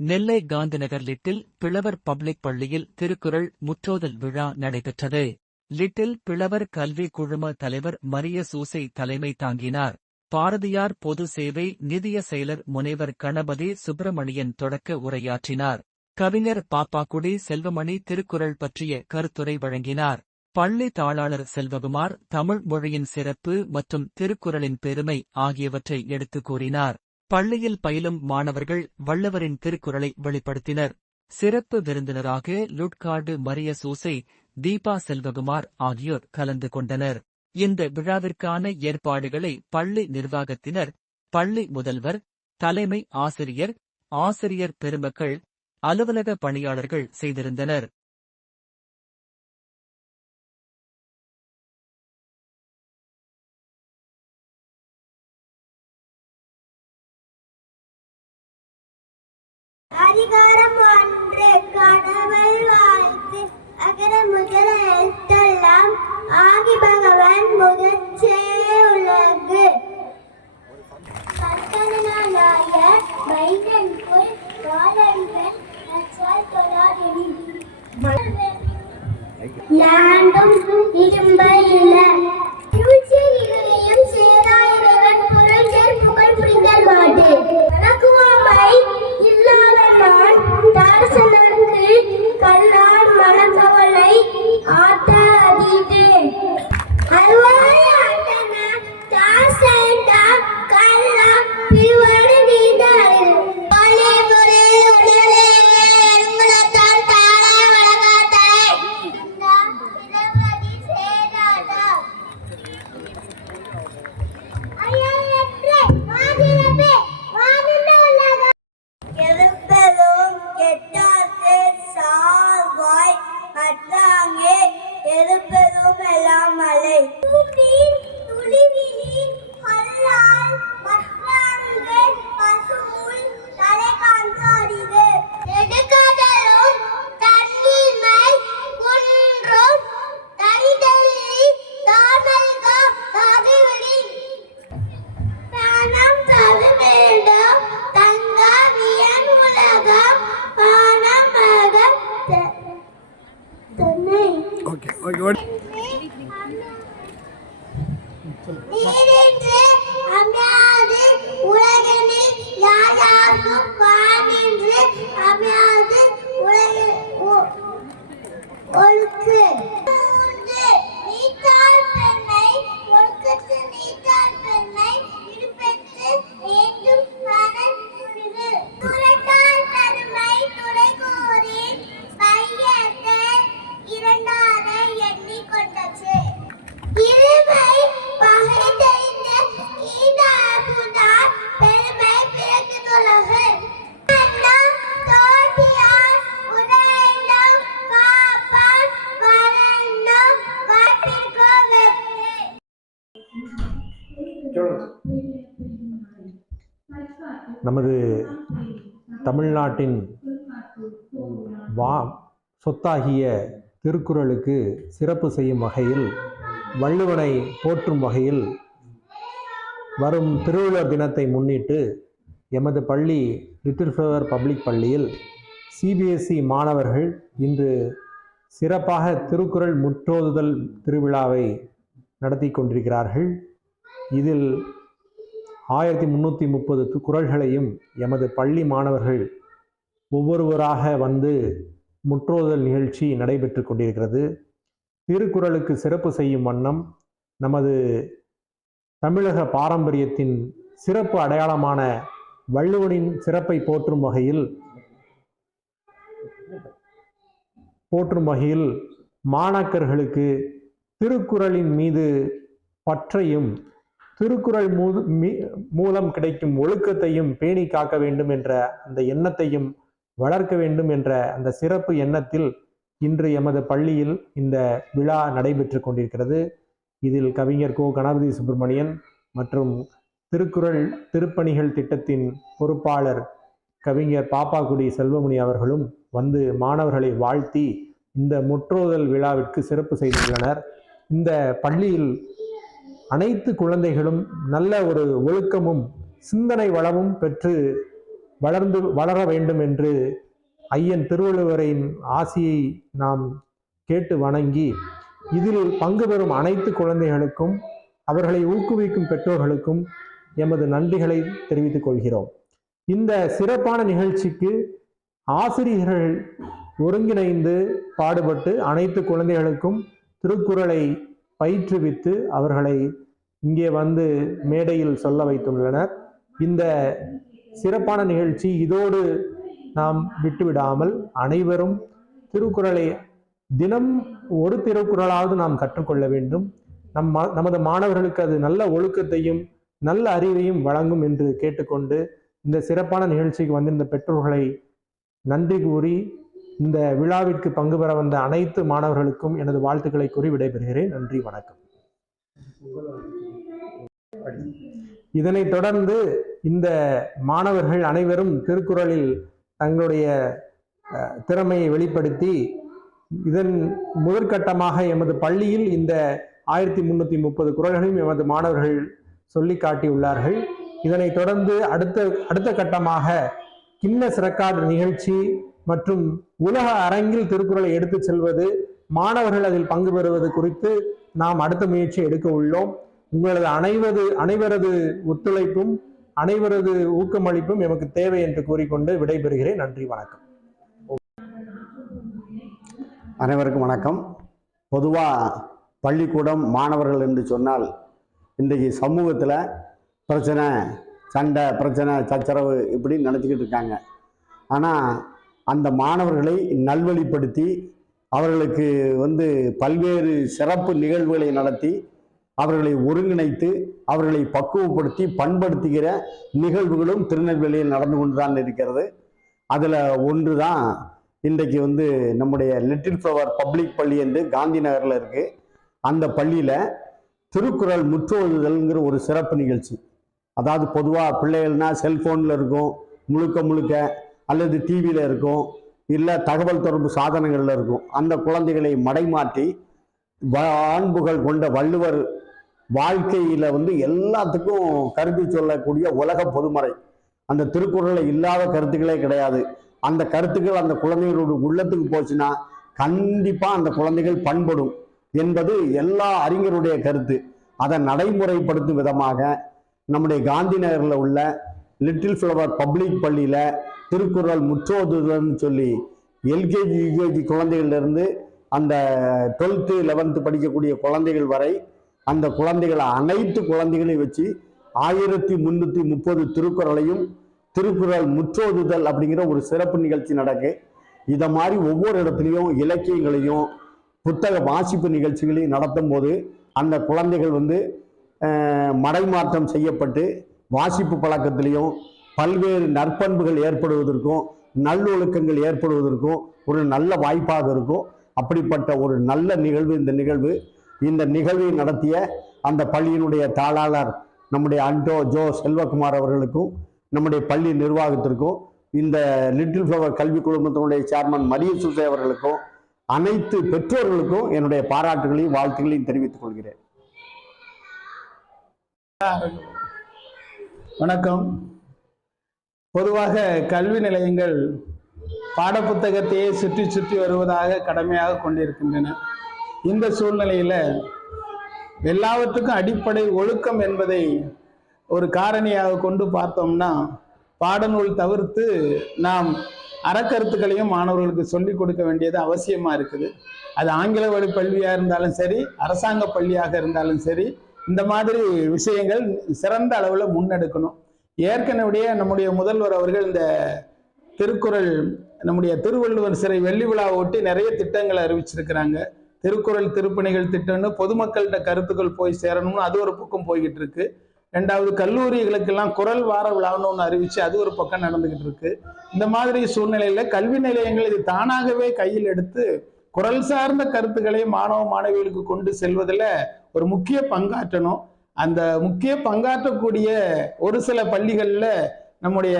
Nellai Gandhinagar little flower public பள்ளியில் திருக்குறள் முற்றோதல் விழா நடைபெற்றது. லிட்டில் பிளவர் கல்வி குழும தலைவர் மரிய சூசை தலைமை தாங்கினார். பாரதியார் பொது சேவை நிதிய செயலர் முனைவர் கணபதி சுப்பிரமணியன் தொடக்க உரையாற்றினார். கவிஞர் பாப்பாக்குடி செல்வமணி திருக்குறள் பற்றிய கருத்துரை வழங்கினார். பள்ளி தாளாளர் செல்வகுமார் தமிழ் மொழியின் சிறப்பு மற்றும் திருக்குறளின் பெருமை ஆகியவற்றை எடுத்துக் கூறினார். பள்ளியில் பயிலும் மாணவர்கள் வள்ளுவரின் திருக்குறளை வெளிப்படுத்தினர். சிறப்பு விருந்தினராக லுட்கார்டு மரிய சூசை தீபா செல்வகுமார் ஆகியோர் கலந்து கொண்டனர். இந்த விழாவிற்கான ஏற்பாடுகளை பள்ளி நிர்வாகத்தினர் பள்ளி முதல்வர் தலைமை ஆசிரியர் ஆசிரியர் பெருமக்கள் அலுவலக பணியாளர்கள் செய்திருந்தனர். அதிகாரம் ஒன்று. கடவுள் வாழ்த்து. அகர முதல எழுத்தெல்லாம் ஆகி பகவன் முதற்றே உலகு. பத்தனாய மைந்தன் போல் வாழறிவன் நச்சால் தொழாதெனி. இரும்பையில இருதயம் நமது தமிழ்நாட்டின் வா சொத்தாகிய திருக்குறளுக்கு சிறப்பு செய்யும் வகையில் வள்ளுவனை போற்றும் வகையில் வரும் திருவள்ளுவர் தினத்தை முன்னிட்டு எமது பள்ளி லிட்டில் ஃப்ளவர் பப்ளிக் பள்ளியில் சிபிஎஸ்இ மாணவர்கள் இன்று சிறப்பாக திருக்குறள் முற்றோதுதல் திருவிழாவை நடத்தி கொண்டிருக்கிறார்கள். இதில் ஆயிரத்தி முந்நூற்றி முப்பது குரல்களையும் எமது பள்ளி மாணவர்கள் ஒவ்வொருவராக வந்து முற்றோதல் நிகழ்ச்சி நடைபெற்று கொண்டிருக்கிறது. திருக்குறளுக்கு சிறப்பு செய்யும் வண்ணம் நமது தமிழக பாரம்பரியத்தின் சிறப்பு அடையாளமான வள்ளுவனின் சிறப்பை போற்றும் வகையில் போற்றும் வகையில் மாணாக்கர்களுக்கு திருக்குறளின் மீது பற்றையும் திருக்குறள் மூலம் கிடைக்கும் ஒழுக்கத்தையும் பேணி காக்க வேண்டும் என்ற அந்த எண்ணத்தையும் வளர்க்க வேண்டும் என்ற அந்த சிறப்பு எண்ணத்தில் இன்று எமது பள்ளியில் இந்த விழா நடைபெற்று கொண்டிருக்கிறது. இதில் கவிஞர் கோ. கணபதி சுப்பிரமணியன் மற்றும் திருக்குறள் திருப்பணிகள் திட்டத்தின் பொறுப்பாளர் கவிஞர் பாப்பாக்குடி செல்வமணி அவர்களும் வந்து மாணவர்களை வாழ்த்தி இந்த முற்றோதல் விழாவிற்கு சிறப்பு செய்துள்ளனர். இந்த பள்ளியில் அனைத்து குழந்தைகளும் நல்ல ஒரு ஒழுக்கமும் சிந்தனை வளமும் பெற்று வளர்ந்து வளர வேண்டும் என்று ஐயன் திருவள்ளுவரின் ஆசியை நாம் கேட்டு வணங்கி இதில் பங்கு பெறும் அனைத்து குழந்தைகளுக்கும் அவர்களை ஊக்குவிக்கும் பெற்றோர்களுக்கும் எமது நன்றிகளை தெரிவித்துக் கொள்கிறோம். இந்த சிறப்பான நிகழ்ச்சிக்கு ஆசிரியர்கள் ஒருங்கிணைந்து பாடுபட்டு அனைத்து குழந்தைகளுக்கும் திருக்குறளை பயிற்றுவித்து அவர்களை இங்கே வந்து மேடையில் சொல்ல வைத்துள்ளனர். இந்த சிறப்பான நிகழ்ச்சி இதோடு நாம் விட்டுவிடாமல் அனைவரும் திருக்குறளை தினம் ஒரு திருக்குறளாவது நாம் கற்றுக்கொள்ள வேண்டும். நம் நமது மாணவர்களுக்கு அது நல்ல ஒழுக்கத்தையும் நல்ல அறிவையும் வழங்கும் என்று கேட்டுக்கொண்டு இந்த சிறப்பான நிகழ்ச்சிக்கு வந்திருந்த பெற்றோர்களை நன்றி கூறி இந்த விழாவிற்கு பங்கு பெற வந்த அனைத்து மாணவர்களுக்கும் எனது வாழ்த்துக்களை கூறி விடைபெறுகிறேன். நன்றி வணக்கம். இதனைத் தொடர்ந்து இந்த மாணவர்கள் அனைவரும் திருக்குறளில் தங்களுடைய திறமையை வெளிப்படுத்தி இதன் முதற்கட்டமாக எமது பள்ளியில் இந்த ஆயிரத்தி முன்னூத்தி முப்பது குறள்களையும் எமது மாணவர்கள் சொல்லி காட்டியுள்ளார்கள். இதனைத் தொடர்ந்து அடுத்த அடுத்த கட்டமாக கின்னஸ் ரெக்கார்டு நிகழ்ச்சி மற்றும் உலக அரங்கில் திருக்குறளை எடுத்துச் செல்வது மாணவர்கள் அதில் பங்கு பெறுவது குறித்து நாம் அடுத்த முயற்சி எடுக்க உள்ளோம். உங்களது அனைவது அனைவரது ஒத்துழைப்பும் அனைவரது ஊக்கமளிப்பும் எமக்கு தேவை என்று கூறிக்கொண்டு விடைபெறுகிறேன். நன்றி வணக்கம். அனைவருக்கும் வணக்கம். பொதுவாக பள்ளிக்கூடம் மாணவர்கள் என்று சொன்னால் இன்றைக்கு சமூகத்தில் பிரச்சனை சண்டை பிரச்சனை சச்சரவு இப்படின்னு நினச்சிக்கிட்டு இருக்காங்க. ஆனால் அந்த மாணவர்களை நல்வழிப்படுத்தி அவர்களுக்கு வந்து பல்வேறு சிறப்பு நிகழ்வுகளை நடத்தி அவர்களை ஒருங்கிணைத்து அவர்களை பக்குவப்படுத்தி பண்படுத்துகிற நிகழ்வுகளும் திருநெல்வேலியில் நடந்து கொண்டு தான் இருக்கிறது. அதில் ஒன்று தான் இன்றைக்கு வந்து நம்முடைய லிட்டில் ஃப்ளவர் பப்ளிக் பள்ளி என்று காந்தி நகரில் இருக்குது அந்த பள்ளியில் திருக்குறள் முற்றோதுதல்ங்கிற ஒரு சிறப்பு நிகழ்ச்சி. அதாவது பொதுவாக பிள்ளைகள்னால் செல்ஃபோனில் இருக்கும் முழுக்க முழுக்க அல்லது டிவியில் இருக்கும் இல்லை தகவல் தொடர்பு சாதனங்களில் இருக்கும் அந்த குழந்தைகளை மடைமாற்றி ஆண்புகள் கொண்ட வள்ளுவர் வாழ்க்கையில் வந்து எல்லாத்துக்கும் கருத்து சொல்லக்கூடிய உலக பொதுமறை. அந்த திருக்குறளில் இல்லாத கருத்துக்களே கிடையாது. அந்த கருத்துக்கள் அந்த குழந்தைகளோட உள்ளத்துக்கு போச்சுன்னா கண்டிப்பாக அந்த குழந்தைகள் பண்படும் என்பது எல்லா அறிஞருடைய கருத்து. அதை நடைமுறைப்படுத்தும் விதமாக நம்முடைய காந்தி நகரில் உள்ள லிட்டில் ஃப்ளவர் பப்ளிக் பள்ளியில் திருக்குறள் முற்றோதுதல்னு சொல்லி எல்கேஜி யூகேஜி குழந்தைகள்லேருந்து அந்த டுவெல்த்து லெவன்த்து படிக்கக்கூடிய குழந்தைகள் வரை அந்த குழந்தைகளை அனைத்து குழந்தைகளையும் வச்சு ஆயிரத்தி முந்நூற்றி முப்பது திருக்குறளையும் திருக்குறள் முற்றோதுதல் அப்படிங்கிற ஒரு சிறப்பு நிகழ்ச்சி நடக்கு. இதை மாதிரி ஒவ்வொரு இடத்துலையும் இலக்கியங்களையும் புத்தக வாசிப்பு நிகழ்ச்சிகளையும் நடத்தும் போது அந்த குழந்தைகள் வந்து மடைமாற்றம் செய்யப்பட்டு வாசிப்பு பழக்கத்திலையும் பல்வேறு நற்பண்புகள் ஏற்படுவதற்கும் நல்லொழுக்கங்கள் ஏற்படுவதற்கும் ஒரு நல்ல வாய்ப்பாக இருக்கும். அப்படிப்பட்ட ஒரு நல்ல நிகழ்வு இந்த நிகழ்வு. இந்த நிகழ்வை நடத்திய அந்த பள்ளியினுடைய தாளாளர் நம்முடைய அன்டோ ஜோ செல்வகுமார் அவர்களுக்கும் நம்முடைய பள்ளி நிர்வாகத்திற்கும் இந்த லிட்டில் ஃப்ளவர் கல்வி குழுமத்தினுடைய சேர்மன் மரிய சுசே அவர்களுக்கும் அனைத்து பெற்றோர்களுக்கும் என்னுடைய பாராட்டுகளையும் வாழ்த்துக்களையும் தெரிவித்துக் கொள்கிறேன். வணக்கம். பொதுவாக கல்வி நிலையங்கள் பாடப்புத்தகத்தையே சுற்றி சுற்றி வருவதாக கடமையாக கொண்டிருக்கின்றன. இந்த சூழ்நிலையில் எல்லாவற்றுக்கும் அடிப்படை ஒழுக்கம் என்பதை ஒரு காரணியாக கொண்டு பார்த்தோம்னா பாடநூல் தவிர்த்து நாம் அறக்கருத்துக்களையும் மாணவர்களுக்கு சொல்லிக் கொடுக்க வேண்டியது அவசியமாக இருக்குது. அது ஆங்கில வழி பள்ளியாக இருந்தாலும் சரி அரசாங்க பள்ளியாக இருந்தாலும் சரி இந்த மாதிரி விஷயங்கள் சிறந்த அளவில் முன்னெடுக்கணும். ஏற்கனவே நம்முடைய முதல்வர் அவர்கள் இந்த திருக்குறள் நம்முடைய திருவள்ளுவர் சிறை வெள்ளி விழாவை ஒட்டி நிறைய திட்டங்களை அறிவிச்சிருக்கிறாங்க. திருக்குறள் திருப்பணிகள் திட்டம்னு பொதுமக்கள்கிட்ட கருத்துக்கள் போய் சேரணும்னு அது ஒரு பக்கம் போய்கிட்டு இருக்கு. ரெண்டாவது கல்லூரிகளுக்கெல்லாம் குரல் வார விழான்னு ஒன்று அறிவிச்சு அது ஒரு பக்கம் நடந்துகிட்டு இருக்கு. இந்த மாதிரி சூழ்நிலையில கல்வி நிலையங்கள் இது தானாகவே கையில் எடுத்து குரல் சார்ந்த கருத்துக்களை மாணவ மாணவிகளுக்கு கொண்டு செல்வதில் ஒரு முக்கிய பங்காற்றணும். அந்த முக்கிய பங்காற்றக்கூடிய ஒரு சில பள்ளிகளில் நம்முடைய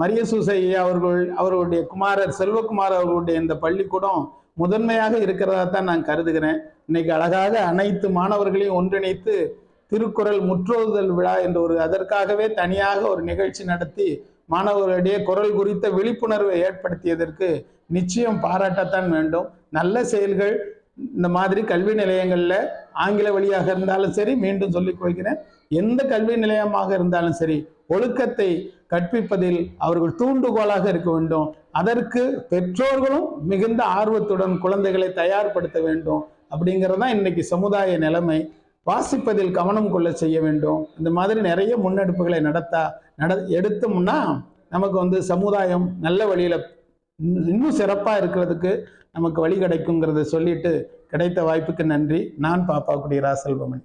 மரிய சூசையா அவர்கள் அவர்களுடைய குமாரர் செல்வகுமார் அவர்களுடைய இந்த பள்ளிக்கூடம் முதன்மையாக இருக்கிறதா தான் நான் கருதுகிறேன். இன்னைக்கு அழகாக அனைத்து மாணவர்களையும் ஒன்றிணைத்து திருக்குறள் முற்றோதல் விழா என்ற ஒரு அதற்காகவே தனியாக ஒரு நிகழ்ச்சி நடத்தி மாணவர்களிடையே குரல் குறித்த விழிப்புணர்வை ஏற்படுத்தியதற்கு நிச்சயம் பாராட்டத்தான் வேண்டும். நல்ல செயல்கள் இந்த மாதிரி கல்வி நிலையங்களில் ஆங்கில வழியாக இருந்தாலும் சரி மீண்டும் சொல்லிக் கொள்கிறேன். எந்த கல்வி நிலையமாக இருந்தாலும் சரி ஒழுக்கத்தை கற்பிப்பதில் அவர்கள் தூண்டுகோலாக இருக்க வேண்டும். அதற்கு பெற்றோர்களும் மிகுந்த ஆர்வத்துடன் குழந்தைகளை தயார்படுத்த வேண்டும் அப்படிங்கிறதான் இன்னைக்கு சமுதாய நிலைமை. வாசிப்பதில் கவனம் கொள்ள செய்ய வேண்டும். இந்த மாதிரி நிறைய முன்னெடுப்புகளை நடத்தா நட எடுத்தோம்னா நமக்கு வந்து சமுதாயம் நல்ல வழியில இன்னும் இன்னும் சிறப்பாக இருக்கிறதுக்கு நமக்கு வழி கிடைக்குங்கிறத சொல்லிட்டு கிடைத்த வாய்ப்புக்கு நன்றி. நான் பாப்பாக்குடி ராசல்பமன்